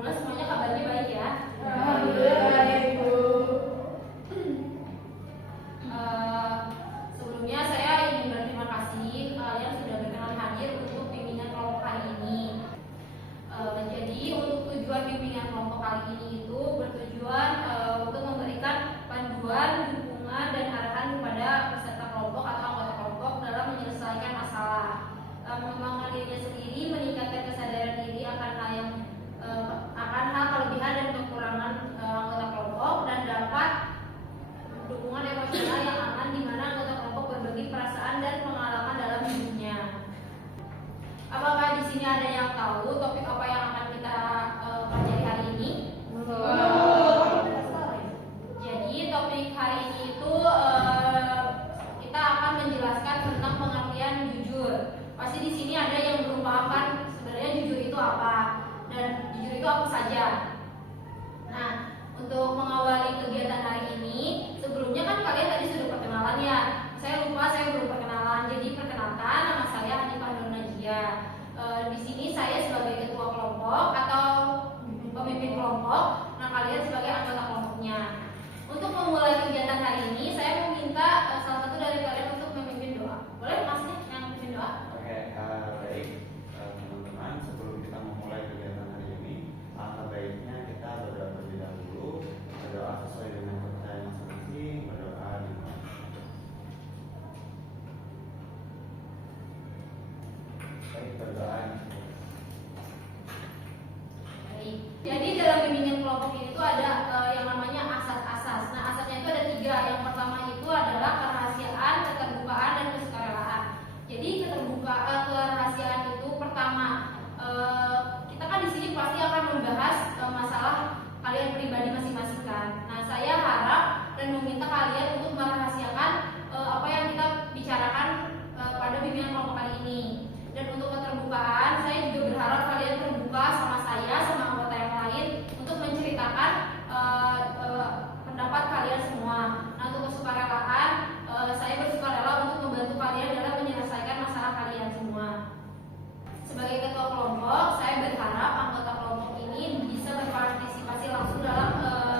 Alhamdulillah semuanya kabarnya baik ya. Alhamdulillah baik, Bu. Sebelumnya saya ingin berterima kasih kalian sudah berkenan hadir untuk bimbingan kelompok kali ini. Jadi untuk tujuan bimbingan kelompok kali ini itu bertujuan untuk memberikan panduan, dukungan dan arahan kepada peserta kelompok atau anggota kelompok dalam menyelesaikan masalah, mengembangkan dirinya sendiri, meningkatkan kesadaran diri akan hal kelebihan dan kekurangan anggota kelompok, dan dapat dukungan emosional yang aman di mana anggota kelompok berbagi perasaan dan pengalaman dalam hidupnya. Apakah di sini ada yang tahu topik apa yang akan kita pelajari hari ini? Jadi topik hari ini itu kita akan menjelaskan tentang pengertian jujur. Pasti di sini ada yang belum paham kan sebenarnya jujur itu apa dan jujur itu apa saja. Nah, untuk mengawali kegiatan hari ini, sebelumnya kan kalian tadi sudah perkenalan ya. Saya lupa, saya belum perkenalan. Jadi perkenalkan, nama saya Hanifah Nur Najia. Di sini saya sebagai ketua kelompok atau pemimpin kelompok. Nah, kalian sebagai anggota kelompoknya. Untuk memulai kegiatan hari ini, saya meminta salah satu dari kalian untuk memimpin doa. Boleh masnya yang memimpin doa? Oke, baik teman-teman, sebelum kita memulai kegiatan hari ini, alangkah baiknya kita berdoa terlebih dahulu. Berdoa sesuai dengan kepercayaan masing-masing. Berdoa dimulai. Baik, berdoa. Baik. Jadi dalam bimbingan kelompok ini tuh ada yang namanya asas-asas. Nah, asasnya itu ada 3. Yang pertama itu adalah kerahasiaan, keterbukaan, dan kesukarelaan. Jadi kerahasiaan itu pertama, kita kan di sini pasti akan membahas masalah kalian pribadi masing-masing kan. Nah, saya harap dan meminta kalian untuk merahasiakan apa yang kita bicarakan pada bimbingan kelompok kali ini. Dan untuk keterbukaan, saya juga berharap kalian terbuka sama saya, sama anggota yang lain untuk menceritakan pendapat kalian semua. Nah, untuk kesukarelaan, saya bersukarela untuk membantu kalian dalam menyelesaikan masalah kalian semua. Sebagai ketua kelompok, saya berharap anggota kelompok ini bisa berpartisipasi langsung dalam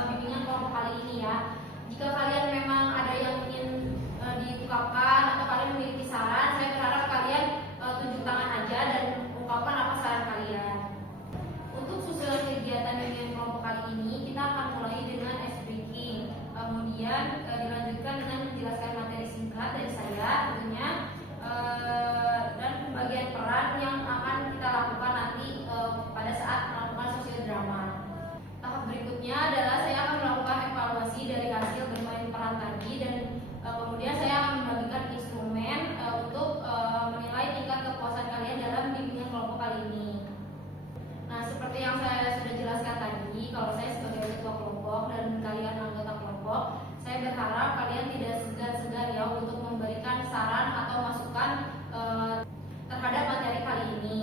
bimbingan kelompok kali ini ya. Jika kalian memang ada yang ingin diungkapkan atau kalian memiliki saran, saya berharap kalian tunjuk tangan aja dan ungkapkan apa saran kalian. Untuk susunan kegiatan bimbingan kelompok kali ini, kita akan mulai dengan ice breaking. Kemudian dilanjutkan dengan menjelaskan materi singkat dari saya tentunya, dan pembagian peran yang akan kita lakukan nanti pada saat melakukan sosiodrama. Tahap berikutnya adalah saya akan melakukan evaluasi dari hasil bermain peran tadi, dan kemudian saya akan membagikan instrumen untuk menilai tingkat kepuasan kalian dalam bimbingan kelompok kali ini. Nah, seperti yang saya sudah jelaskan tadi, kalau saya sebagai ketua kelompok dan kalian anggota kelompok, saya berharap kalian tidak segan-segan ya untuk memberikan saran atau masukan terhadap materi kali ini.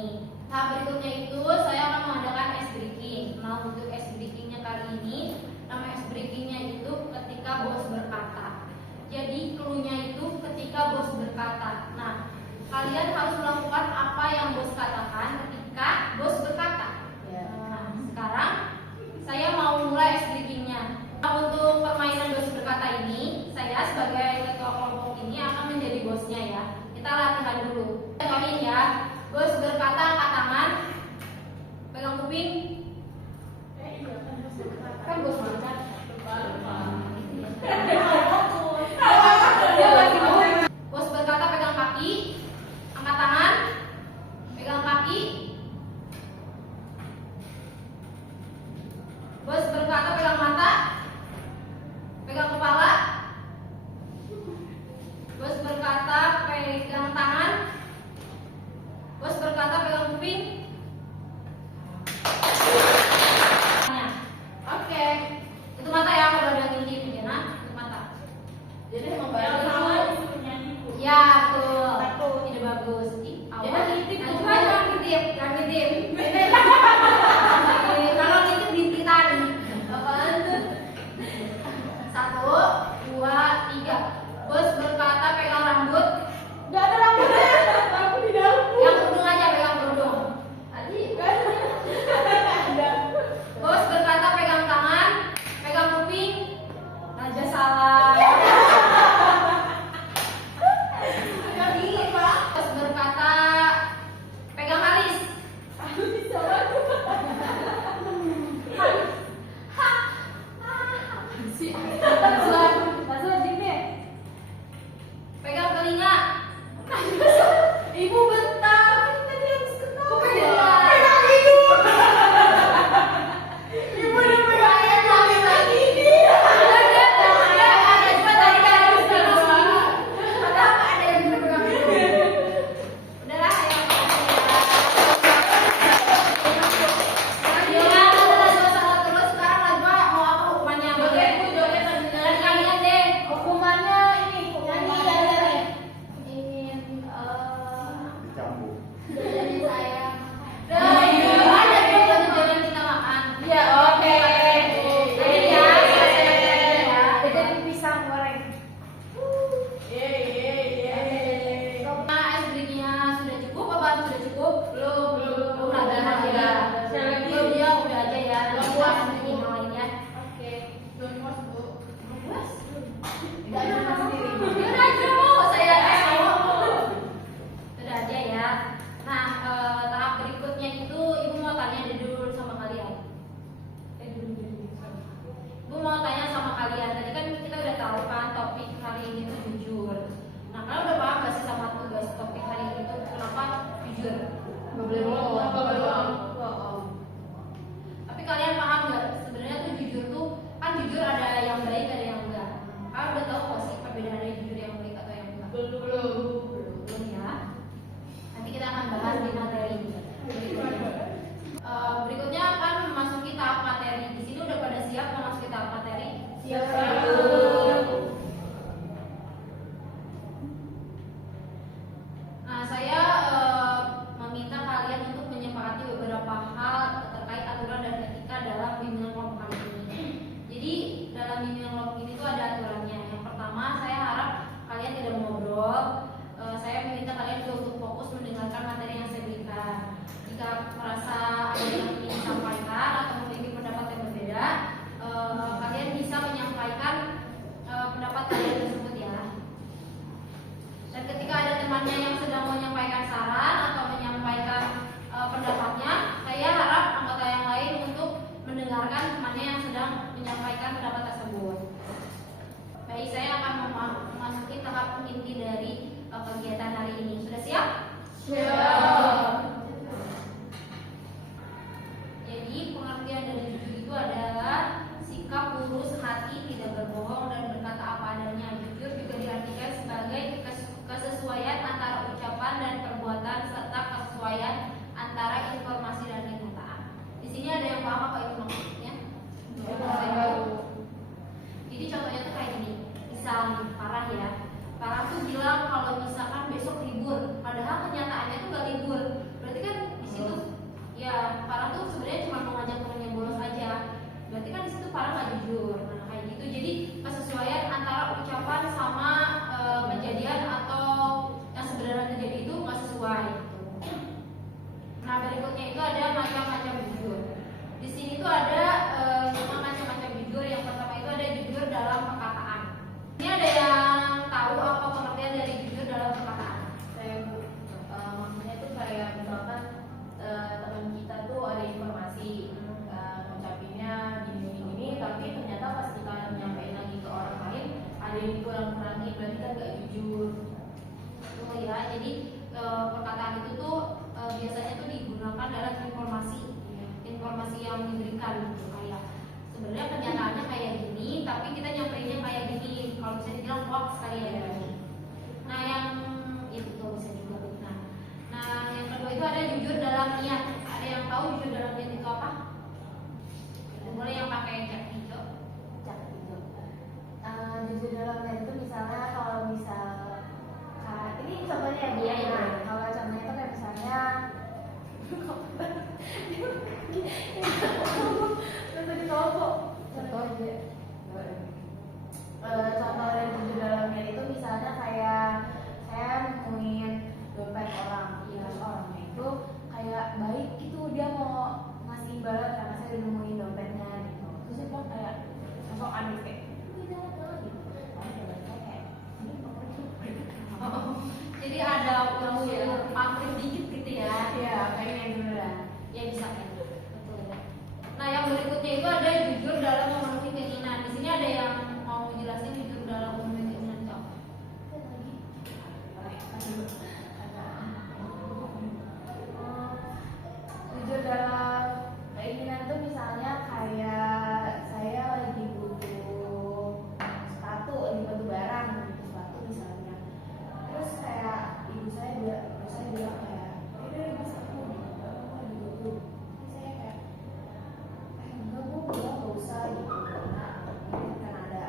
Tahap berikutnya itu saya akan mengadakan ice breaking. Nah, untuk ice breakingnya kali ini, nama ice breakingnya itu ketika bos berkata. Jadi cluenya itu ketika bos berkata. Nah, kalian harus melakukan apa yang bos katakan ketika bos berkata. Nah, sekarang saya mau mulai ice breakingnya. Nah, untuk permainan bos berkata ini, saya sebagai ketua kelompok ini akan menjadi bosnya ya. Kita latihan dulu. Contohin ya. Bos berkata, angkat tangan, pegang kuping. Kan bos berkata. Bos berkata, pegang kaki, angkat tangan, pegang kaki. Bos berkata, pegang mata, pegang kepala. Bos berkata, pegang tangan. Bos berkata, pegang kuping. ya. Nanti kita akan bikin yang lain ya. Oke. Don't force, Bu. Puas? Tidak cuma sendiri. Ya udah aja Bu, saya udah aja ya. Nah, tahap berikutnya itu ibu mau tanya dulu sama kalian. Ibu mau tanya sama kalian. Tadi kan kita udah tahu kan topik hari ini itu jujur. Nah, kalian udah paham gak sih sama tugas topik hari ini itu kenapa jujur? Nggak boleh bohong. Nggak boleh bohong. Tapi kalian paham nggak sebenarnya tuh jujur tuh kan jujur ada yang baik ada yang enggak. Kalian udah tahu nggak sih perbedaannya jujur yang baik atau yang enggak? Belum ya. Nanti kita akan bahas di materi berikutnya akan memasuki tahap materi. Di sini udah pada siap memasuki tahap materi? Siap. Nah, saya meminta kalian untuk menyepakati beberapa hal terkait aturan dan etika dalam bimbingan kelompok kali ini. Jadi dalam bimbingan kelompok ini tuh ada aturannya. Yang pertama, saya harap kalian tidak mengobrol. Saya meminta kalian juga untuk fokus mendengarkan materi yang saya berikan. Jika merasa ada yang ingin disampaikan atau memiliki pendapat yang berbeda, kalian bisa menyampaikan pendapat kalian tersebut ya. Dan ketika ada temannya yang sedang menyampaikan saran atau menyampaikan pendapatnya, saya harap anggota yang lain untuk mendengarkan temannya yang sedang menyampaikan pendapat tersebut. Baik, saya akan memasuki tahap inti dari kegiatan hari ini. Sudah siap? Siap. Jadi pengertian dari jujur itu adalah sikap lurus hati, tidak berbohong dan berkata apa adanya. Jujur juga diartikan sebagai kesesuaian antara ucapan dan perbuatan serta kesesuaian antara informasi dan kenyataan. Di sini ada yang paham apa itu maksudnya? Jadi contohnya tuh kayak gini. Misal nih, Farah ya. Farah tuh bilang kalau misalkan besok libur, padahal kenyataannya tuh gak libur. Berarti kan di situ ya Farah tuh sebenarnya cuma mau ngajak temennya bolos aja. Berarti kan di situ Farah gak jujur. Nah kayak gitu. Jadi kesesuaian antara ucapan sama kejadian atau yang sebenarnya terjadi itu nggak sesuai. Nah berikutnya itu ada macam-macam jujur. Di sini tuh ada 5 macam-macam jujur. Yang pertama itu ada jujur dalam perkataan. Ini ada yang tahu apa pengertian dari jujur dalam perkataan? Maksudnya tuh kayak misalkan teman kita tuh ada informasi ngucapinnya gini, tapi ternyata pas kita nyampein lagi ke orang lain ada yang dikurang-kurangin, berarti kan gak jujur. Oh ya, jadi perkataan itu tuh biasanya tuh digunakan dalam informasi yang diberikan gitu. Kayak sebenarnya kenyataannya kayak gini, tapi kita nyampeinnya kayak gini. Kalau bisa dibilang hoax kali ya. Nah yang itu tuh bisa juga. Nah yang kedua itu ada jujur dalam niat. Ada yang tahu jujur dalam niat itu apa? Boleh yang pakai cat hijau. Jujur dalam niat itu misalnya kalau ini contohnya dia ya. Kalau contohnya itu kayak misalnya tadi tahu kok contoh aja. Contoh dari jujur dalam niat itu misalnya kayak saya nemuin dompet orang, terus orangnya itu kayak baik gitu, dia mau ngasih imbalan karena saya udah nemuin dompetnya gitu. Terus dia bilang kayak sosokan gitu kayak jangan gitu. Saya kayak ini Jadi ada unsur pamrih dikit gitu ya. ya kayak yang dulu lah. Ya bisa kan. Betul. Nah yang berikutnya itu ada jujur dalam memenuhi keinginan. Di sini ada yang mau jelasin jujur dalam memenuhi keinginan itu apa? Jujur dalam keinginan tuh misalnya kayak saya lagi butuh sepatu, lagi butuh barang, butuh sepatu misalnya. Terus kayak ibu saya bilang kayak, udah ibu sepatu, lagi butuh. Terus saya kayak, enggak bu, nggak usah gitu. Karena ini kan ada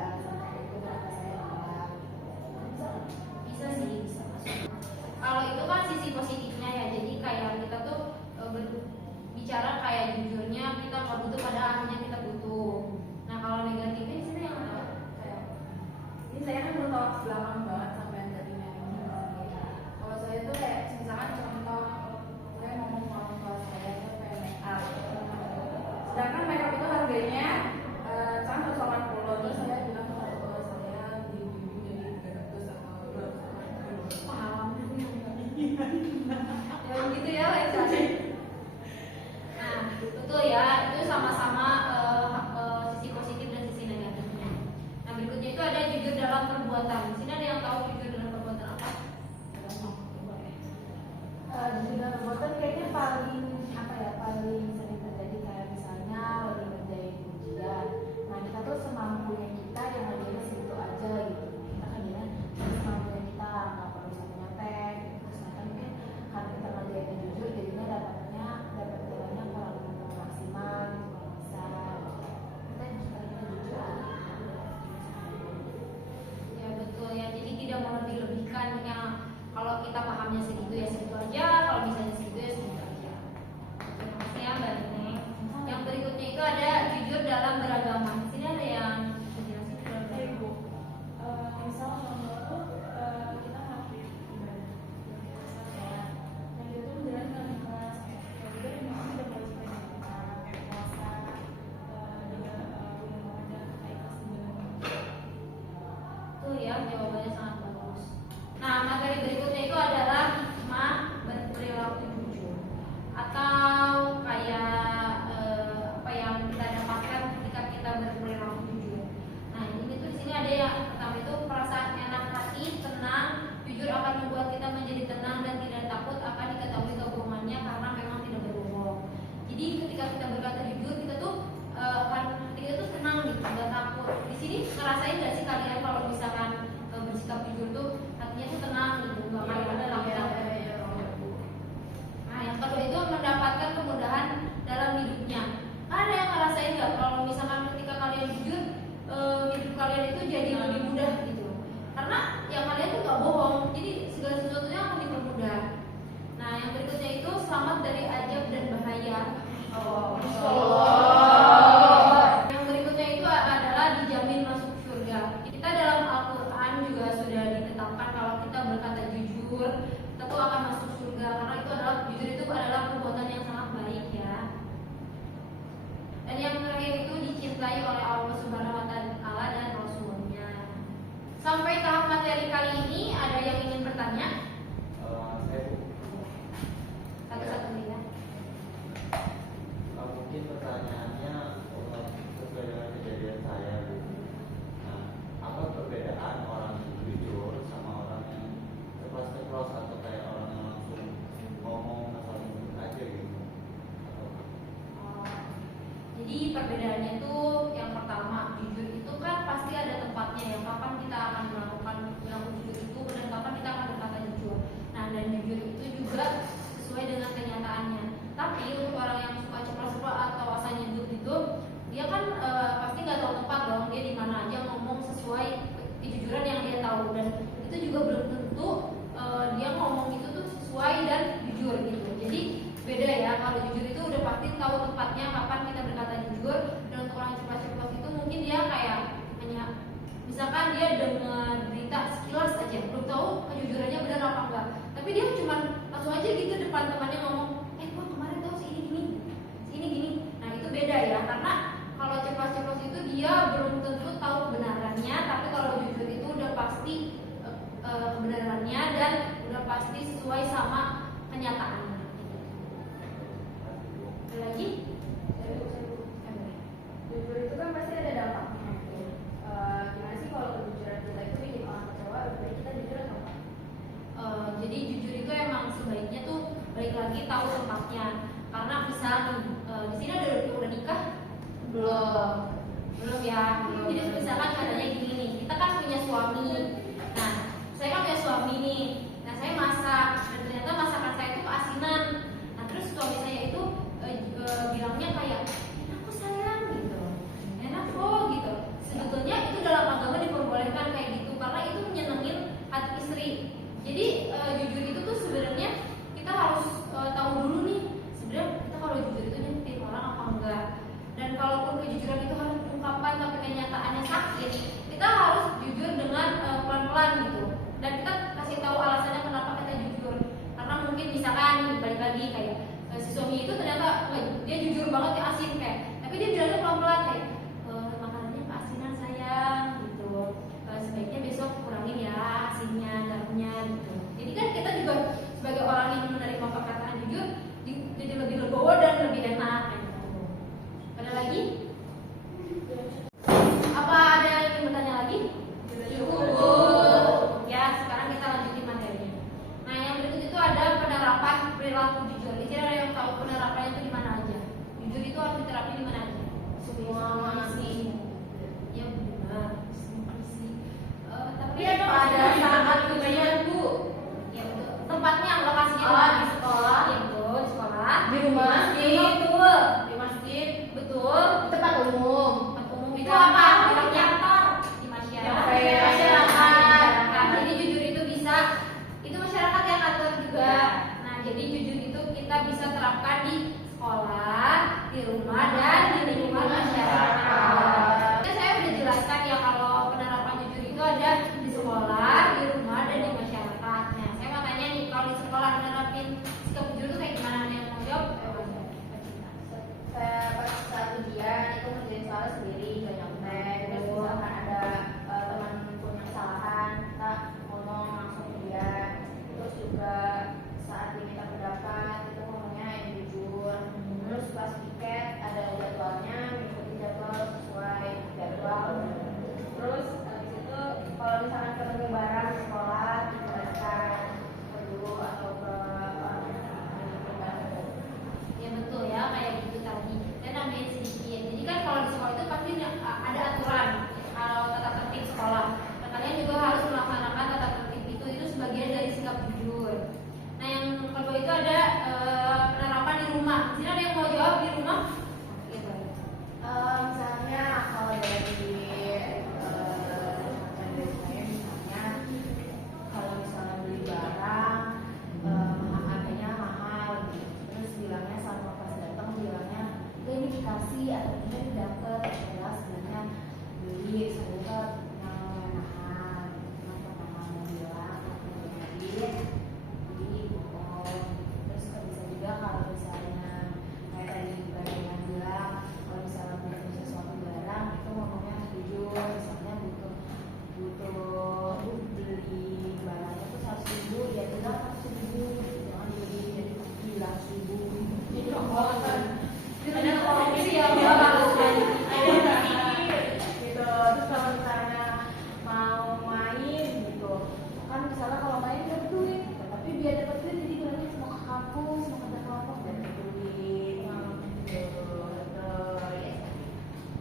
dicintai oleh Allah Subhanahu wa taala dan Rasulnya. Sampai tahap materi kali ini ada yang ingin bertanya? Saya Bu. Satu-satu ya. Mungkin pertanyaannya sesuai dengan kejadian saya Bu. Nah, apa perbedaan orang yang jujur sama orang yang ceplos-ceplos atau kayak orang yang langsung ngomong asal ngomong aja gitu? Jadi perbedaannya itu yang pertama, jujur itu kan pasti ada tempatnya ya, kapan kita akan melakukan yang jujur itu dan kapan kita akan berkata jujur. Nah, dan jujur itu juga sesuai dengan kenyataannya. Tapi untuk orang yang suka ceplos-ceplos atau asal nyebut itu, dia kan pasti nggak tahu tempat dong, dia di mana aja ngomong sesuai kejujuran yang dia tahu, dan itu juga belum tentu dia ngomong itu tuh sesuai dan jujur gitu. Jadi beda ya, kalau jujur itu udah pasti tahu tempatnya kapan kita berkata jujur, dan untuk orang ceplos-ceplos itu mungkin dia kayak hanya misalkan dia dengar berita sekilas aja, belum tahu kejujurannya benar apa enggak, tapi dia cuma langsung aja gitu depan temannya ngomong, gua kemarin tahu si ini gini. Nah itu beda ya, karena kalau ceplos-ceplos itu dia belum tentu tahu kebenarannya, tapi kalau jujur itu udah pasti kebenarannya dan udah pasti sesuai sama kenyataannya. Ada lagi? Jujur itu kan pasti ada dampaknya. Gimana sih kalau kejujuran kita itu bikin orang kecewa? Lebih baik kita jujur atau apa? Jadi jujur itu emang sebaiknya tuh balik lagi tahu tempatnya. Karena misal nih, di sini ada udah nikah? Belum ya. Jadi misalkan katanya gini nih, kita kan punya suami. Nah, saya kan punya suami nih. Nah, saya masak dan ternyata masakan saya itu keasinan. Nah, terus suami saya itu bilangnya kayak enak kok sayang gitu, enak kok gitu. Sebetulnya itu dalam agama diperbolehkan kayak gitu karena itu menyenengin hati istri. Jadi jujur itu tuh sebenarnya kita harus tahu dulu nih, sebenarnya kita kalau jujur itu nyentuh orang apa enggak. Dan kalaupun kejujuran itu harus diungkapkan tapi kenyataannya sakit, kita harus jujur dengan pelan-pelan gitu. Dan kita kasih tahu alasannya kenapa kita jujur. Karena mungkin misalkan balik lagi kayak si suami itu ternyata dia jujur banget ya asin kayak, tapi dia bilangnya pelan-pelan kayak makanannya keasinan sayang gitu. Sebaiknya besok kurangin ya asinnya, garamnya gitu. Jadi kan kita juga sebagai orang yang menerima perkataan jujur jadi lebih legowo dan lebih enak gitu. Ada lagi? Apa ada yang ingin bertanya lagi? Cukup. Ya, sekarang kita lanjutin materinya. Nah, yang berikut itu ada penerapan perilaku jujur. Di sini ada yang tahu penerapannya itu di mana aja. Jujur itu harus diterapi di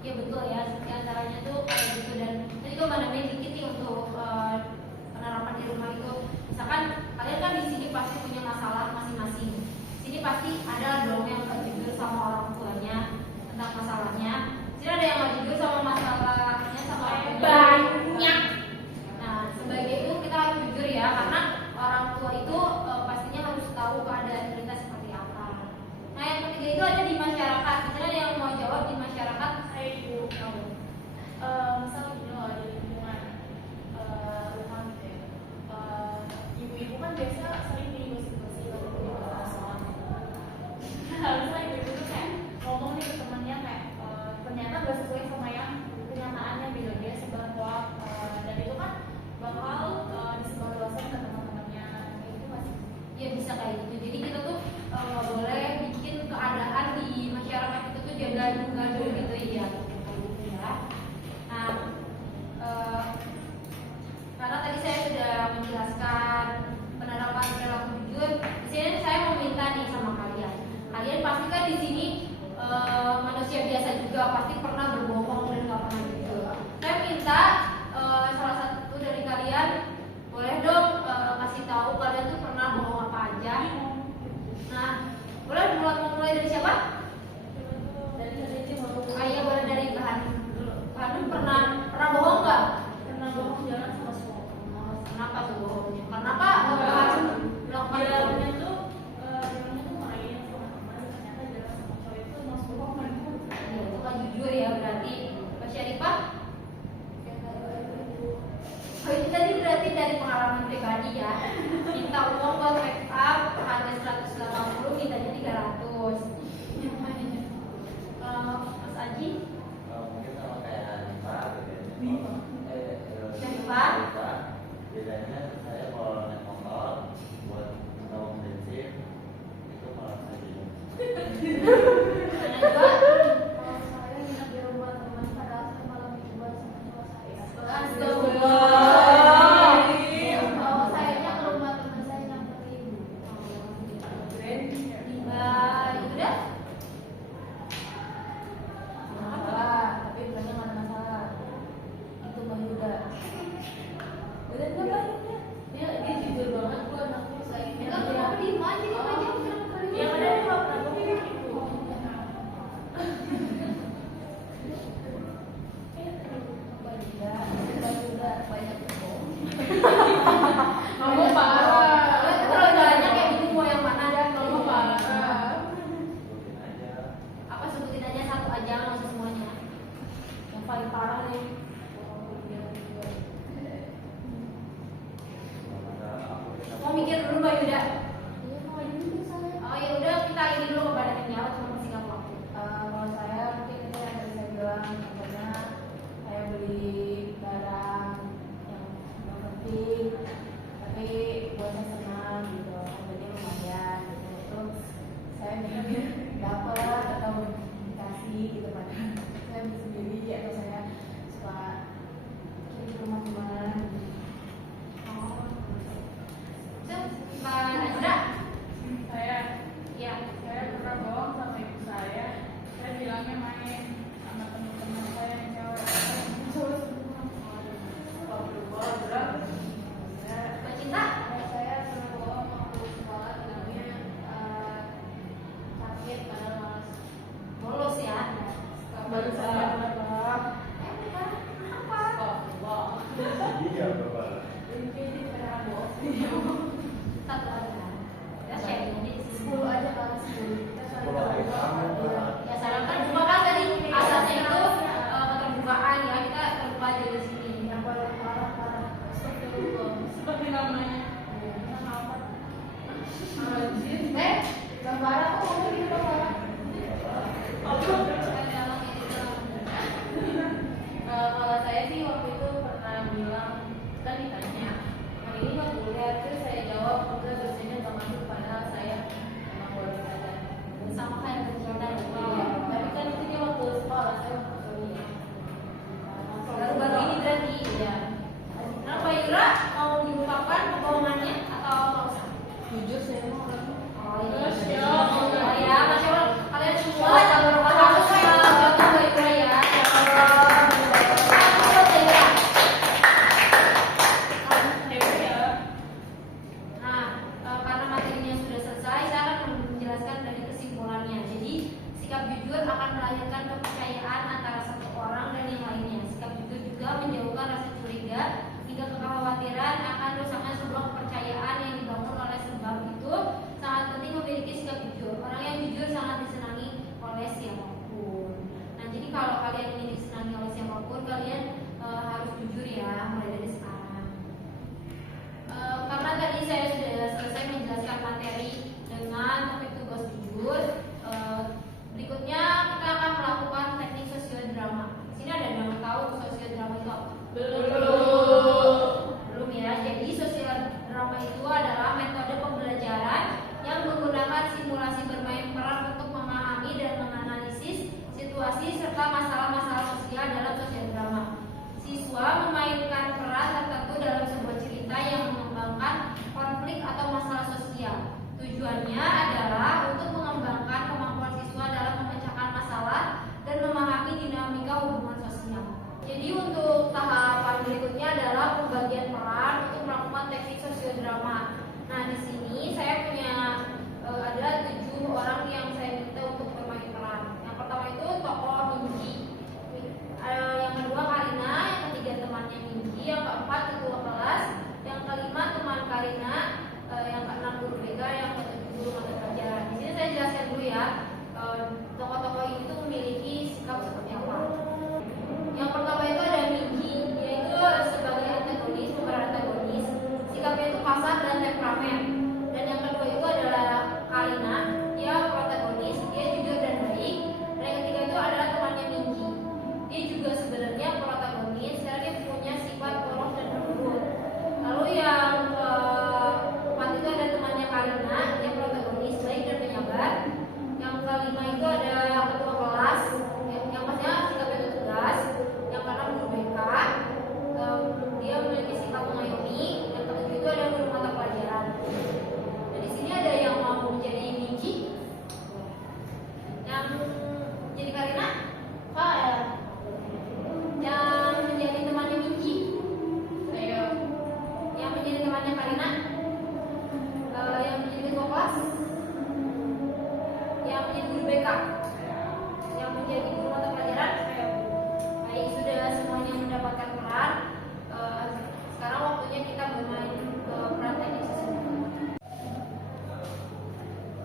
Ya betul ya, di antaranya tuh kayak gitu. Dan tadi juga Mbak nambahin dikit nih untuk penerapan di rumah itu. Misalkan kalian kan di sini pasti punya masalah masing-masing. Di sini pasti ada dong yang nggak jujur sama orang tuanya tentang masalahnya. Di sini ada yang nggak jujur sama masalahnya sama orang tuanya. Banyak. Nah, sebagai itu kita harus jujur ya, karena orang tua itu pastinya harus tahu keadaan kita seperti apa. Nah, yang ketiga itu ada di masyarakat. Misalnya ada yang mau jawab di masyarakat. Saya ibu. Misal gini loh di lingkungan rumah gitu ya. Ibu-ibu kan biasa sering digosip-gosip atau soal. Harusnya ibu-ibu tuh kayak ngomong nih ke temennya kayak ternyata gak sesuai sama yang kenyataannya gitu, dia sebar hoax dan itu kan bakal disebarluaskan ke teman-temannya. Kayak gitu masih. Ya bisa kayak gitu. Jadi kita tuh nggak boleh bikin keadaan di masyarakat itu tuh jadi gaduh gitu ya. Kayak gitu ya. Nah, karena tadi saya sudah menjelaskan penerapan perilaku jujur, di sini saya mau minta nih sama kalian. Kalian pasti kan di sini manusia biasa juga, pasti pernah berbohong dan nggak pernah jujur. Saya minta salah satu dari kalian boleh dong kasih tahu kalian tuh pernah bohong apa aja. Nah, boleh mulai dari siapa? Ayah boleh dari bahan dulu. Bahan pernah bohong nggak? Pernah bohong jalan sama cowok. Kenapa tuh bohongnya? Kenapa Bahan melakukan Jalannya tuh main sama teman, ternyata jalan sama cowok itu masuk bohongan. Ya, itu kan jujur ya berarti. Mbak Syarifah? Oh, itu tadi berarti dari pengalaman pribadi ya. Minta uang buat make up harga 180, mintanya 300. Mas Aji? Mungkin sama kayak Hanifah bedanya. Hanifah? Bedanya saya kalau naik motor buat ngomong bensin itu malah saya bingung. Najwa? Kalau saya nginep di rumah teman padahal saya malam mingguan sama cowok saya. Astagfirullahaladzim. Kalau sayanya ke rumah teman saya nyamperin. Mbak Yuda? Masalah, tapi bukannya nggak ada masalah. Itu Mbak Yuda. Udah nggak Mbak Yuda? Dia jujur banget, gua anaknya saya ini. Enggak, kenapa diem aja nih Mbak Jen? Yang ada dia nggak pernah bohong itu. Mbak Yuda banyak bohong. Kamu parah. Kalian terlalu banyak kayak gini mau yang mana? Kamu parah. Sebutin aja. Apa sebutin aja satu aja, nggak usah semuanya. Yang paling parah nih. Mau mikir dulu Mbak Yuda. Iya, mau aja dulu saya. Oh ya udah, kita ini dulu kepada penjawab cuma masih nggak waktu. Kalau saya mungkin itu yang tadi saya bilang, contohnya saya beli barang yang nggak penting, tapi buat saya senang gitu, harganya lumayan gitu. Terus saya mikir dapat atau dikasih gitu kan. Saya beli sendiri atau saya suka kirim ke rumah teman. Oh. Mbak Najwa? Saya pernah bohong sama ibu saya bilangnya main sama teman-teman saya yang cewek semua. Kalau berubah berat Mbak Cinta? Saya pernah bohong waktu sekolah bilangnya sakit padahal malas. Bolos ya. Baru sadar Apa? Iya, Bapak. ini beneran bohong. Satu aja. Ya sharing aja di sini. 10 aja kan 10. Kita saling 10 aja. terbuka. Ya saran terbuka kan tadi asasnya itu keterbukaan ya, kita terbuka aja di sini. Yang paling parah astagfirullah. seperti namanya. Yang parah kok ngomong gitu parah. Tujuannya adalah untuk mengembangkan kemampuan siswa dalam memecahkan masalah dan memahami dinamika hubungan sosial. Jadi untuk tahapan berikutnya adalah pembagian peran untuk melakukan teknik sosiodrama. Nah, di sini saya punya ada 7 orang yang saya minta untuk bermain peran. Yang pertama itu tokoh Minji, yang kedua Karina, yang ketiga temannya Minji, yang keempat ketua kelas, yang kelima teman Karina, yang keenam guru BK, yang ketujuh guru mata pelajaran. Di sini saya jelaskan dulu ya, tokoh-tokoh ini tuh memiliki sikap seperti apa. Yang pertama itu ada Minji, yaitu sebagai antagonis, pemeran antagonis. Sikapnya itu kasar dan temperamen. Dan yang kedua itu adalah Karina, dia protagonis, dia jujur dan baik. Dan yang ketiga itu adalah temannya Minji. Dia juga sebenarnya protagonis karena dia punya sifat polos dan lembut. Lalu yang keempat itu ada temannya Karina, dia protagonis, baik dan penyabar. Yang kelima itu ada ketua kelas, yang maksudnya sikapnya itu tegas. Yang keenam guru BK, dia memiliki sikap mengayomi. Yang ketujuh itu ada guru mata pelajaran. Dan di sini ada yang mau menjadi Minji, yang jadi Karina, yang menjadi temannya Minji, Ayo. yang menjadi temannya Karina, yang menjadi ketua kelas, yang menjadi guru BK, yang menjadi guru mata pelajaran. Baik, sudah semuanya mendapatkan peran. Sekarang waktunya kita bermain ke peran teknik sosial.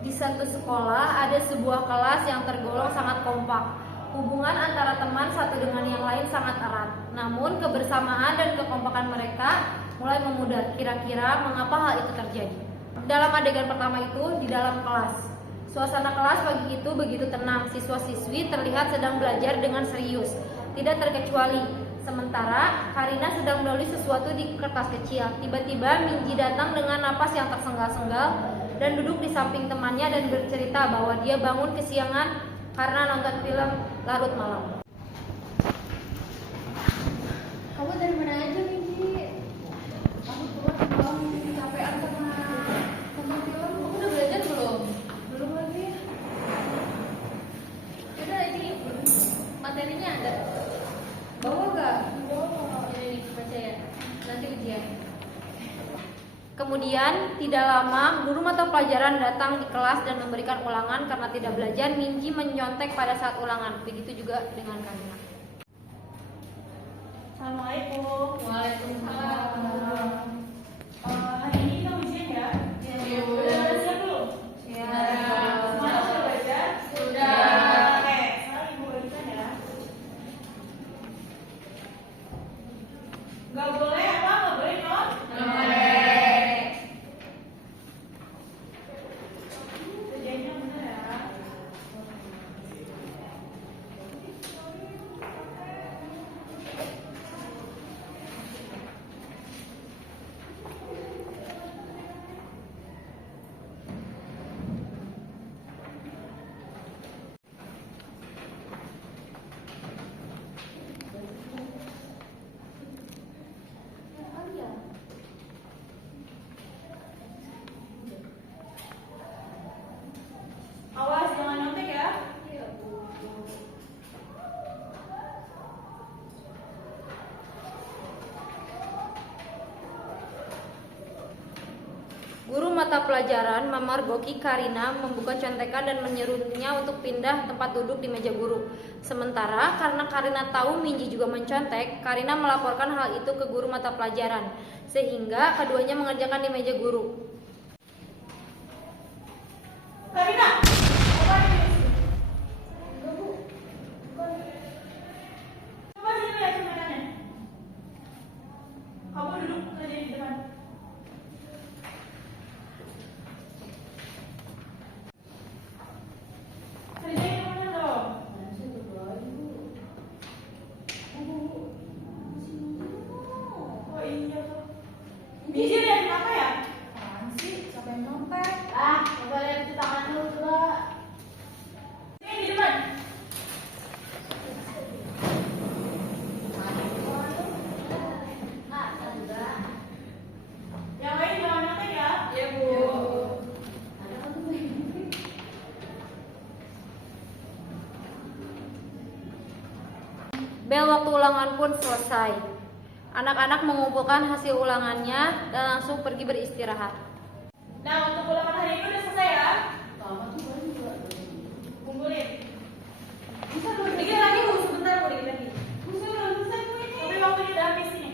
Di satu sekolah ada sebuah kelas yang tergolong sangat kompak. Hubungan antara teman satu dengan yang lain sangat erat. Namun kebersamaan dan kekompakan mereka mulai memudar. Kira-kira mengapa hal itu terjadi? Dalam adegan pertama itu di dalam kelas. Suasana kelas pagi itu begitu tenang. Siswa-siswi terlihat sedang belajar dengan serius, tidak terkecuali. Sementara Karina sedang menulis sesuatu di kertas kecil. Tiba-tiba Minji datang dengan napas yang tersenggal-senggal dan duduk di samping temannya dan bercerita bahwa dia bangun kesiangan karena nonton film larut malam. Kamu dari mana aja, Minji? Aku keluar bangun capean sama film. Kamu udah belajar belum? Belum lagi. Yaudah, ini materinya ada. Bawa gak? Bawa. Ini baca ya. Nanti ujian. Kemudian tidak lama guru mata pelajaran datang di kelas dan memberikan ulangan karena tidak belajar. Minji menyontek pada saat ulangan. Begitu juga dengan Karina. Assalamualaikum. Waalaikumsalam. Hari ini kita ujian ya? Iya, Bu. Udah siap belum? Siap. Semuanya sudah belajar? Sudah. Oke, sekarang Ibu bagikan ya. Gak boleh apa? Gak boleh non? Kerjanya bener ya. Awas jangan nyontek ya. Guru mata pelajaran memergoki Karina membuka contekan dan menyuruhnya untuk pindah tempat duduk di meja guru. Sementara karena Karina tahu Minji juga mencontek, Karina melaporkan hal itu ke guru mata pelajaran, sehingga keduanya mengerjakan di meja guru. Karina, apa ini? Coba sini lihat sebenarnya. Kamu duduk aja di depan. Kerjanya kemana dong? Oh iya tuh. Biji liatin apa ya? Apaan sih? Siapa yang nyopet? Coba lihat itu tangan lu coba. Bel waktu ulangan pun selesai. Anak-anak mengumpulkan hasil ulangannya dan langsung pergi beristirahat. Nah, untuk ulangan hari ini udah selesai ya? Kumpulin. Bisa dulu. Dikit lagi, Bu. Sebentar, Bu. Dikit lagi. Bisa udah selesai, Bu, ini. Tapi waktunya udah habis nih.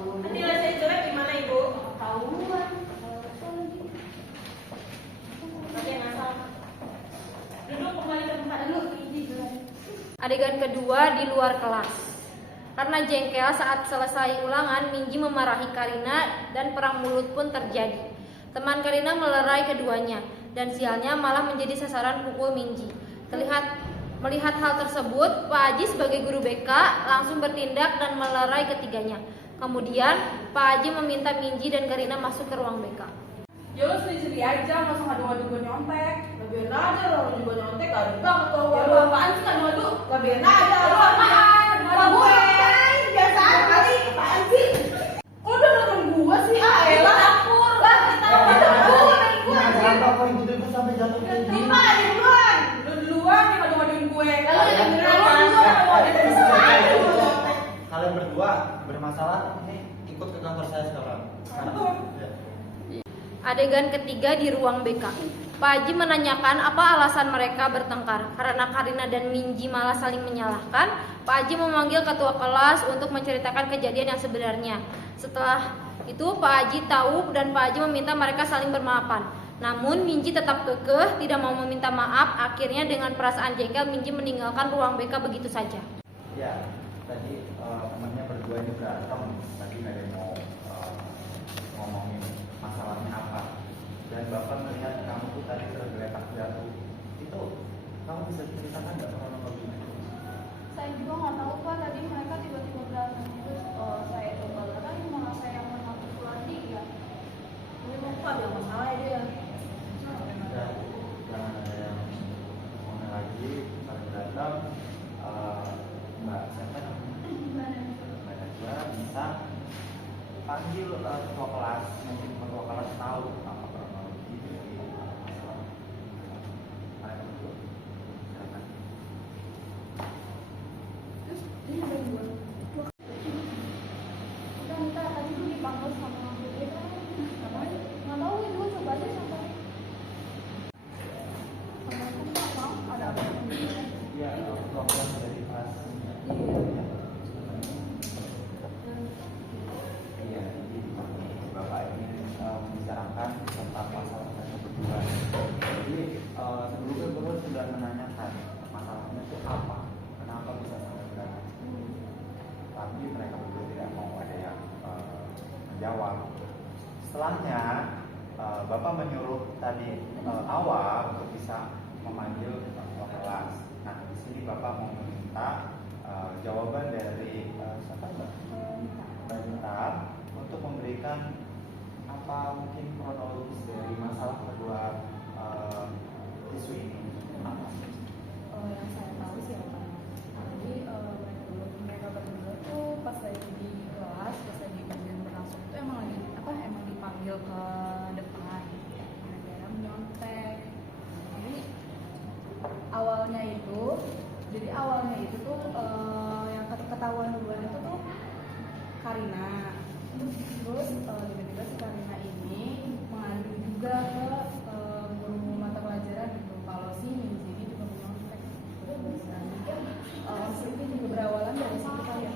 Nanti saya jelek gimana, Ibu? Tahuan. Oke, ngasal. Duduk kembali ke tempat dulu. Adegan kedua di luar kelas. Karena jengkel saat selesai ulangan, Minji memarahi Karina dan perang mulut pun terjadi. Teman Karina melerai keduanya dan sialnya malah menjadi sasaran pukul Minji. Melihat hal tersebut, Pak Haji sebagai guru BK langsung bertindak dan melerai ketiganya. Kemudian Pak Haji meminta Minji dan Karina masuk ke ruang BK. Ya lu sedih-sedih aja, nggak usah ngadu-ngadu gue nyontek. Lebih enak aja lo juga nyontek, gak banget tuh. Ya lu apaan sih ngadu-ngadu? Lebih enak aja lu apaan? Ngadu gue. Biasa kali, apaan sih? Udah nonton gue sih, elah dapur. Lah, kita Ibu sampai jatuh kayak gini. gimana di duluan? Lu duluan yang ngadu-ngaduin gue. Kalau yang Kalian berdua bermasalah, ini ikut ke kantor saya sekarang. Adegan ketiga di ruang BK. Pak Haji menanyakan apa alasan mereka bertengkar. Karena Karina dan Minji malah saling menyalahkan, Pak Haji memanggil ketua kelas untuk menceritakan kejadian yang sebenarnya. Setelah itu Pak Haji tahu dan Pak Haji meminta mereka saling bermaafan. Namun Minji tetap kekeh tidak mau meminta maaf. Akhirnya dengan perasaan jengkel Minji meninggalkan ruang BK begitu saja. Ya, tadi temannya berdua ini berantem. Tadi nggak ada yang mau ngomongin masalahnya apa. Dan Bapak melihat kamu tuh tadi tergeletak jatuh. Itu kamu bisa ceritakan nggak kronologinya? Saya juga nggak tahu Pak, tadi mereka tiba-tiba berantem terus saya coba lari malah saya yang menang pukulan dia. Ini mau Pak bilang masalah ya dia. Ya, jangan ada yang ngomong lagi. Kalau berantem, Mbak siapa namanya? Mbak Najwa bisa panggil ketua kelas, mungkin ketua kelas tahu apa kronologi dari masalah. Ayo, silakan. Terus ini ada dua. Udah minta tadi tuh dipanggil sama dia kan. Ngapain? Nggak tahu itu coba aja sampai. Sama mau ada apa? Ya, ketua kelas dari kelas. Iya, jadi Bapak ini membicarakan tentang masalah mereka berdua. Jadi sebelumnya Bapak sudah menanyakan masalahnya itu apa, kenapa bisa sampai berantem. Tapi mereka berdua tidak mau ada yang menjawab. Setelahnya Bapak menyuruh tadi awal untuk bisa memanggil ketua kelas. Nah, di sini Bapak mau meminta jawaban dari siapa Mbak? Mbak Nita untuk memberikan apa mungkin kronologis dari masalah kedua isu ini. Yang saya tahu sih apa? Jadi mereka berdua tuh pas lagi di kelas, pas lagi ujian berlangsung tuh emang dipanggil ke depan gara-gara menyontek. Jadi awalnya itu tuh yang ketahuan duluan itu tuh Karina. Terus tiba-tiba si Karina ini mengadu juga ke guru mata pelajaran gitu kalau si Minji ini juga menyontek. Terus itu juga berawalan dari situ kalian.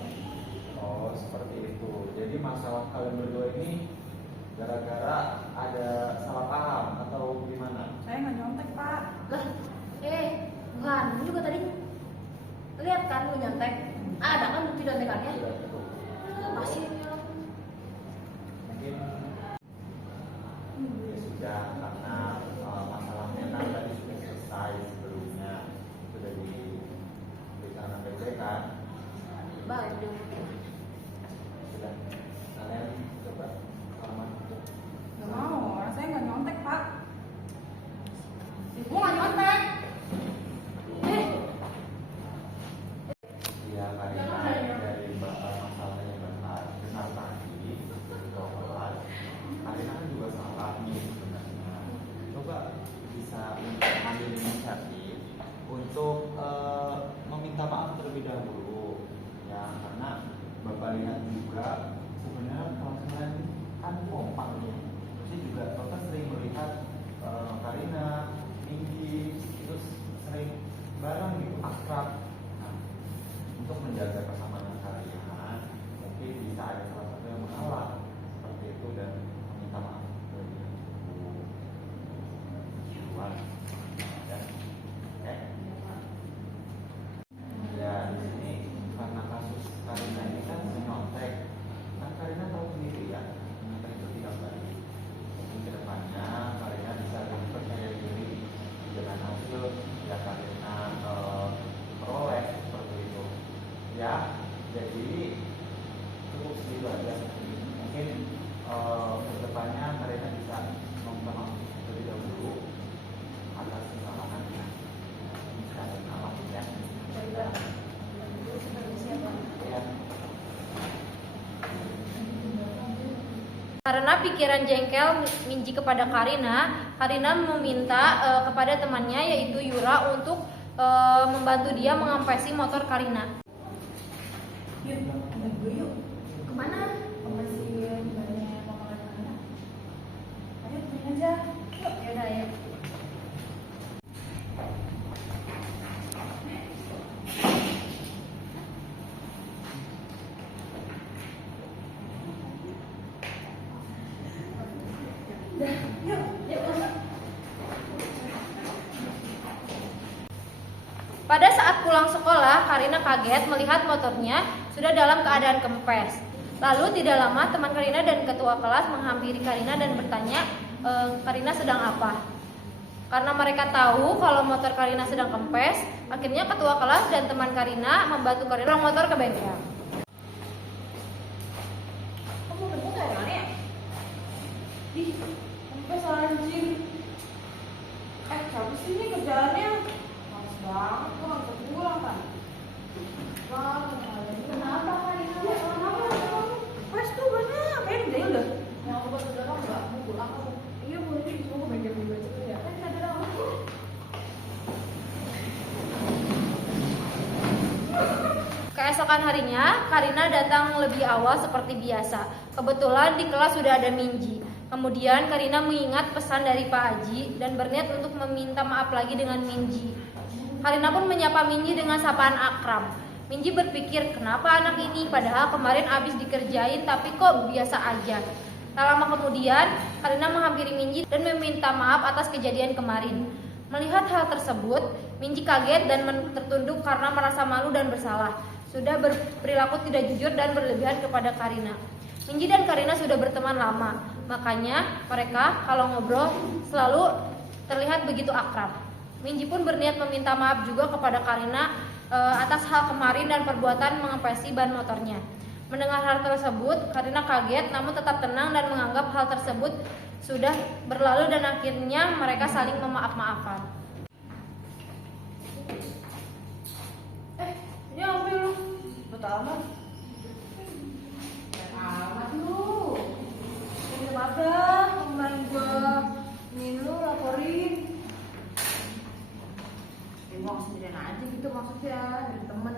Oh, seperti itu. Jadi masalah kalian berdua ini gara-gara ada salah paham atau gimana? Saya nggak nyontek, Pak. Lah, bukan. Lu juga tadi lihat kan lu nyontek. Ada kan bukti nyontekannya? Sudah cukup. Pasti Mungkin ya sudah karena masalahnya kan tadi sudah selesai sebelumnya, sudah dibicarakan baik-baik kan? baik dong. Sudah kalian coba selamat. Nggak mau, orang saya nggak nyontek, Pak. Ibu nggak nyontek. Iya, Karina dari masalahnya benar tadi kelas. Karina kan juga salah nih sebenarnya. Coba bisa ambil inisiatif untuk meminta maaf terlebih dahulu. menjaga keamanan kalian, mungkin bisa ada salah satu yang mengalah seperti itu dan meminta maaf ke guru. Ya. Oke. Ya di sini karena kasus Karina ini kan menyontek, kan Karina tahu sendiri ya, menyontek itu tidak baik. Mungkin kedepannya Karina bisa lebih percaya diri dengan hasil yang Karina peroleh seperti itu. Ya, jadi cukup segitu aja. Mungkin kedepannya Karina bisa meminta maaf terlebih dahulu atas kesalahannya. Bisa maaf ya. Ya. Karena pikiran jengkel Minji kepada Karina, Karina meminta kepada temannya yaitu Yura untuk membantu dia mengampesi motor Karina. Yuk, yuk. Kemana? Pembersihin bannya motor Karina. Ayo, main aja. Yuk, yaudah ya. Pada saat pulang sekolah, Karina kaget melihat motornya sudah dalam keadaan kempes. Lalu tidak lama teman Karina dan ketua kelas menghampiri Karina dan bertanya, Karina sedang apa? Karena mereka tahu kalau motor Karina sedang kempes, akhirnya ketua kelas dan teman Karina membantu Karina pulang motor ke bengkel. Kamu udah mulai kan ya? Ih, kempes anjing. Siapa sih ini kerjaannya? Males banget, gue gak bisa pulang kan. Kenapa Karina? Ya, kenapa? Kempes tuh banyak, kayaknya udah udah. Yang aku buat saudara enggak, mau pulang aku. Iya boleh sih, cuma gue bengkel juga aja ya. Kan ada aku. Keesokan harinya, Karina datang lebih awal seperti biasa. Kebetulan di kelas sudah ada Minji. Kemudian Karina mengingat pesan dari Pak Haji dan berniat untuk meminta maaf lagi dengan Minji. Karina pun menyapa Minji dengan sapaan akrab. Minji berpikir, kenapa anak ini padahal kemarin abis dikerjain tapi kok biasa aja. Tak lama kemudian, Karina menghampiri Minji dan meminta maaf atas kejadian kemarin. Melihat hal tersebut, Minji kaget dan tertunduk karena merasa malu dan bersalah. Sudah berperilaku tidak jujur dan berlebihan kepada Karina. Minji dan Karina sudah berteman lama, makanya mereka kalau ngobrol selalu terlihat begitu akrab. Minji pun berniat meminta maaf juga kepada Karina atas hal kemarin dan perbuatan mengempesi ban motornya. Mendengar hal tersebut, Karina kaget namun tetap tenang dan menganggap hal tersebut sudah berlalu dan akhirnya mereka saling memaaf-maafan. Ini apa lu? Betul amat. Amat lu. Ini ada kemarin gua lu laporin. Mau sendirian aja gitu maksudnya dari temen.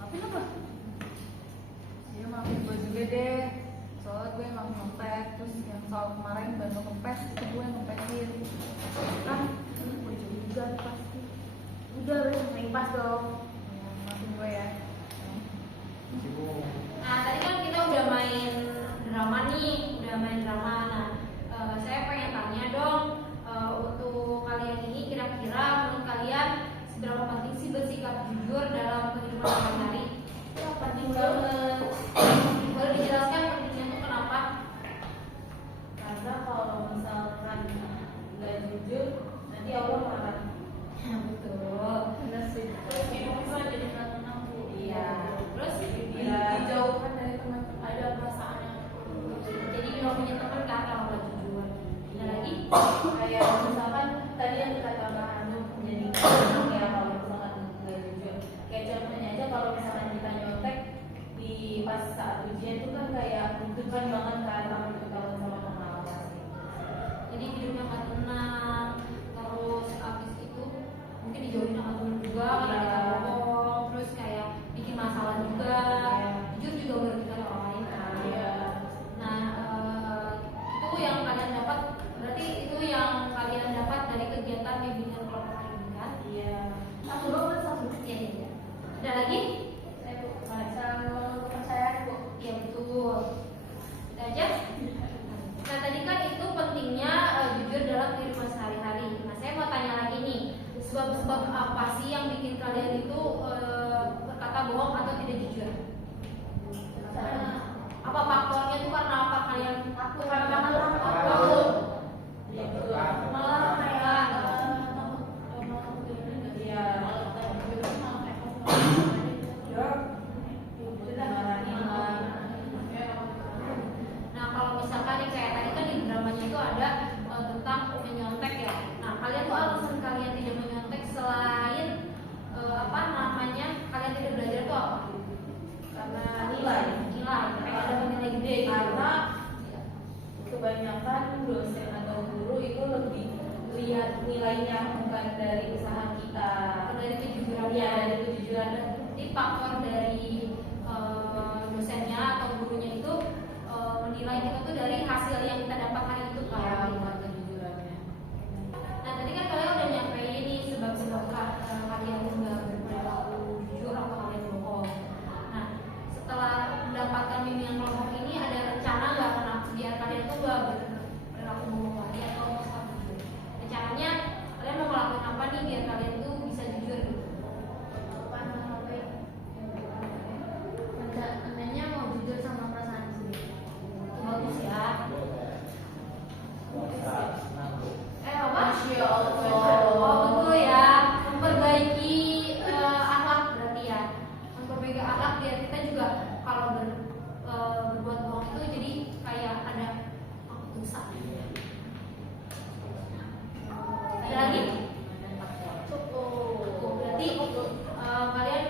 Maafin apa? Iya maafin gue juga deh. Soalnya gue emang ngepet, terus yang soal kemarin baru kempes itu gue ngempesin. Kan gue juga pasti. Udah udah impas dong. Ya, maafin gue ya. Nah, tadi kan kita udah main drama nih, Nah, saya pengen tanya dong, untuk kalian ini kira-kira menurut kalian seberapa penting sih bersikap jujur dalam kehidupan sehari-hari? Penting banget. Boleh dijelaskan pentingnya itu kenapa? Karena kalau misalkan nggak jujur, nanti Allah marah. Betul. Benar sih. Terus hidup bisa jadi tenang. Iya. Terus dijauhkan dari teman ada perasaan yang jadi kalau punya teman kan kalau nggak jujur. Ada lagi? kayak misalkan tadi yang dikata Mbak Hanum menjadi tenang ya kalau misalkan nggak jujur. Kayak contohnya aja kalau misalkan kita nyontek di pas saat ujian itu kan kayak deg-degan banget kan takut ketahuan sama pengawas. Jadi hidupnya nggak tenang. Terus abis itu mungkin dijauhin sama temen juga karena kita bohong. Terus kayak bikin masalah juga. Jujur juga merugikan orang lain kan. Nah, itu yang kalian dapat. Berarti itu yang kalian dapat dari kegiatan bimbingan kelompok hari ini kan? Iya. Satu doang kan satu. Iya. Ada lagi? faktor dari dosennya atau gurunya itu menilai kita tuh dari hasil yang kita dapat hari itu kan. Ya, bukan kejujurannya. Nah tadi kan kalian udah nyampein nih sebab-sebab kalian nggak berperilaku jujur atau kalian bohong. Nah setelah mendapatkan bimbingan kelompok ini ada rencana nggak biar kalian tuh nggak berperilaku bohong lagi atau tetap jujur? Rencananya kalian mau ngelakuin apa nih biar kalian tuh bisa jujur gitu? Rencananya mau jujur sama perasaan sendiri. Bagus ya. Apa? Masya Allah. Oh betul ya, memperbaiki akhlak berarti ya, memperbaiki akhlak biar kita juga kalau berbuat bohong itu jadi kayak ada dosa. Ada lagi? Cukup. Berarti kalian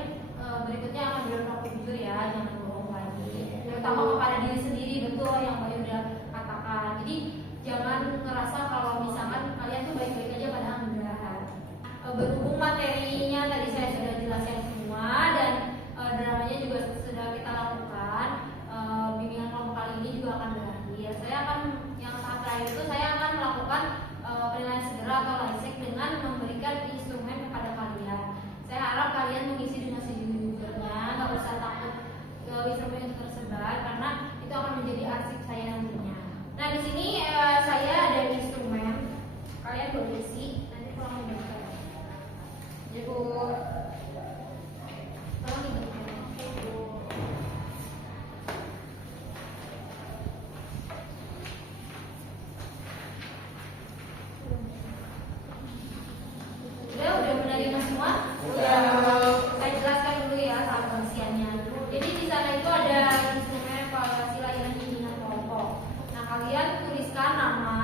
berikutnya akan berperilaku jujur ya, jangan bohong lagi. Terutama kepada diri sendiri, betul yang Mbak udah katakan. Jadi jangan ngerasa kalau misalkan kalian tuh baik-baik aja padahal enggak. Berhubung materinya tadi saya sudah jelaskan semua dan dramanya juga sudah kita lakukan, bimbingan kelompok kali ini juga akan berakhir. Saya akan yang tahap terakhir itu saya akan melakukan penilaian segera atau LISEC dengan memberikan instrumen kepada kalian. Saya harap kalian mengisi dengan sejujurnya, nggak usah takut instrumen itu tersebar karena itu akan menjadi arsip saya nantinya. Nah di sini saya ada instrumen, kalian boleh isi nanti kalau mau baca. Ya Bu, tolong dibaca. Udah menerima semua? Udah. Saya jelaskan dulu ya soal pengisiannya. Jadi di sana itu ada instrumen evaluasi layanan bimbingan kelompok. Nah kalian tuliskan nama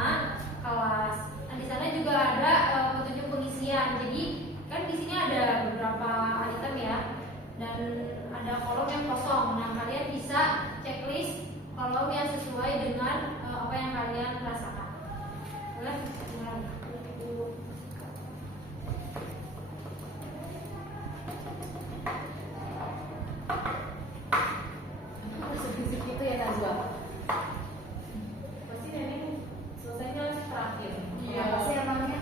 kelas. Nah di sana juga ada petunjuk pengisian. Jadi kan di sini ada beberapa item ya, dan ada kolom yang kosong. Nah kalian bisa checklist kolom yang sesuai dengan apa yang kalian rasakan. Boleh? Sedikit itu ya Najwa. Pasti nenek selesainya terakhir. Iya. Apa sih emangnya?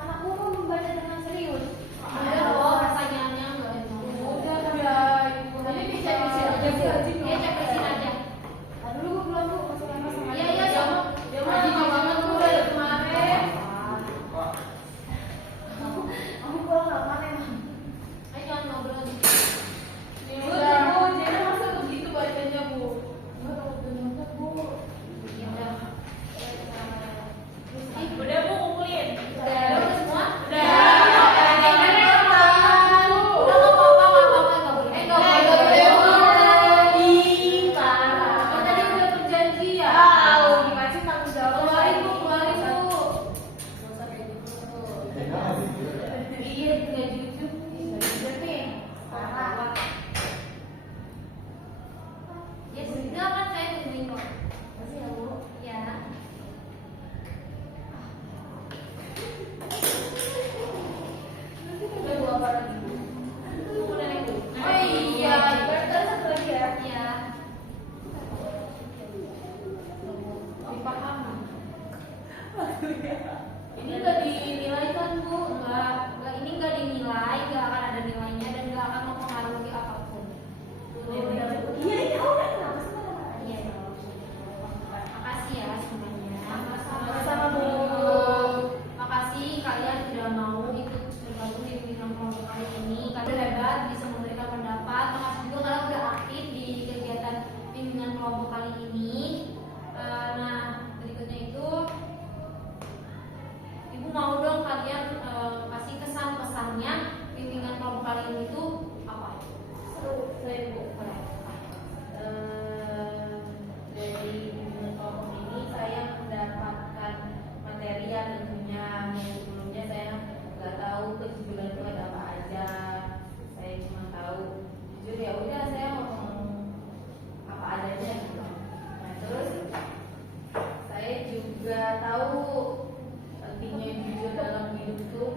Anakku mau membaca dengan serius. Ada loh pertanyaannya nggak ada. Udah. Ibu Nanti nanti bisa cek aja Bu. Iya cek mesin aja. Dulu gue belum tuh masih lama sama Iya iya sama. Dia mah lama banget tuh dari kemarin. Aku pulang nggak kemarin. Ayo jangan ngobrol. Udah, Bu. Jadi masa begitu bacanya, Bu? Enggak tahu benar Bu. Ya udah. Udah Bu, kumpulin. Udah semua? Udah. Udah nggak apa-apa nggak boleh. Nggak boleh. Kan tadi udah perjanji ya. Gimana sih tanggung jawab? Keluarin Bu, keluarin Bu. Nggak usah kayak gitu. Iya, nggak jujur. Nggak jujur nih. Parah. Ya sudah kan saya tungguin kok. Masih ya, Bu? Ya. Udah Bu, apa lagi, Bu? Tunggu nenek dulu. Oh iya, berarti ada satu lagi ya? Iya. Dipahami. Ini nggak dinilai kan Bu? Ini nggak dinilai, nggak akan ada nilainya dan nggak akan mempengaruhi apapun. Iya, iya, udah kenapa sih marah-marah? Iya. Makasih ya semuanya. Sama-sama, Bu. Makasih kalian sudah mau ikut bergabung di bimbingan kelompok kali ini. Kalian hebat, bisa memberikan pendapat. Makasih juga kalian sudah aktif di kegiatan bimbingan kelompok kali ini. Nah, berikutnya itu Ibu mau dong kalian kasih kesan pesannya bimbingan kelompok kali ini itu apa? Seru, saya Bu. Boleh. Dari bimbingan kelompok ini saya mendapatkan materi yang tentunya sebelumnya saya nggak tahu kejujuran itu ada apa aja. Saya cuma tahu jujur ya udah saya ngomong apa adanya gitu. Nah terus saya juga tahu pentingnya jujur dalam hidup tuh.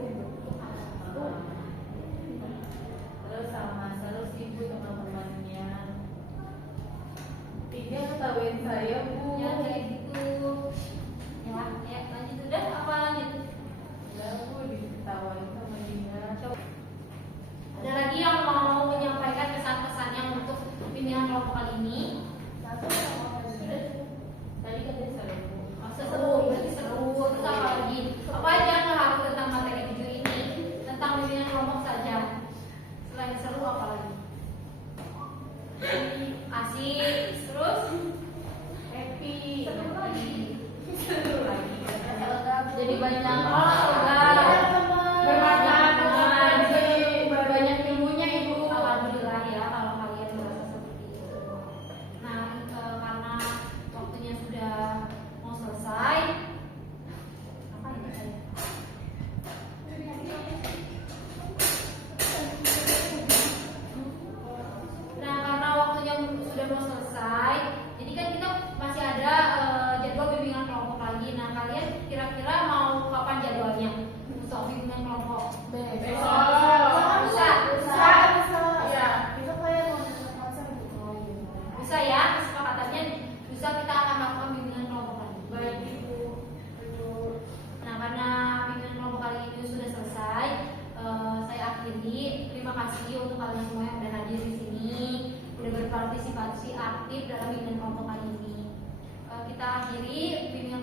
Terus sama terus ibu ketawain saya, Bu. Ya kayak gitu. Ya, ya lanjut udah apa lanjut? Udah, Bu, diketawain sama dia. Ada lagi yang mau menyampaikan pesan-pesannya untuk bimbingan kelompok kali ini? Satu sama sudah. Tadi katanya seru. Seru, berarti seru. Terus apa lagi? Apa aja yang harus tentang materi 7 ini? Tentang bimbingan kelompok saja. Selain seru apa lagi? Asik. Terus Happy. seru lagi. Seru lagi. Jadi banyak Banyak ilmunya, Ibu. Alhamdulillah ya kalau kalian merasa seperti itu. Nah, karena waktunya sudah mau selesai, apa ini saya? Nah, karena waktunya sudah mau selesai, jadi kan kita masih ada jadwal bimbingan kelompok lagi. Nah, kalian kira-kira mau kapan jadwalnya untuk bimbingan kelompok? Besok. Bisa ya, kesepakatannya bisa kita akan lakukan bimbingan kelompok lagi. Baik, Ibu. Nah, karena bimbingan kelompok kali ini sudah selesai, saya akhiri. Terima kasih untuk kalian semua yang sudah hadir di sini, sudah berpartisipasi aktif dalam bimbingan kelompok kali ini. Kita akhiri bimbingan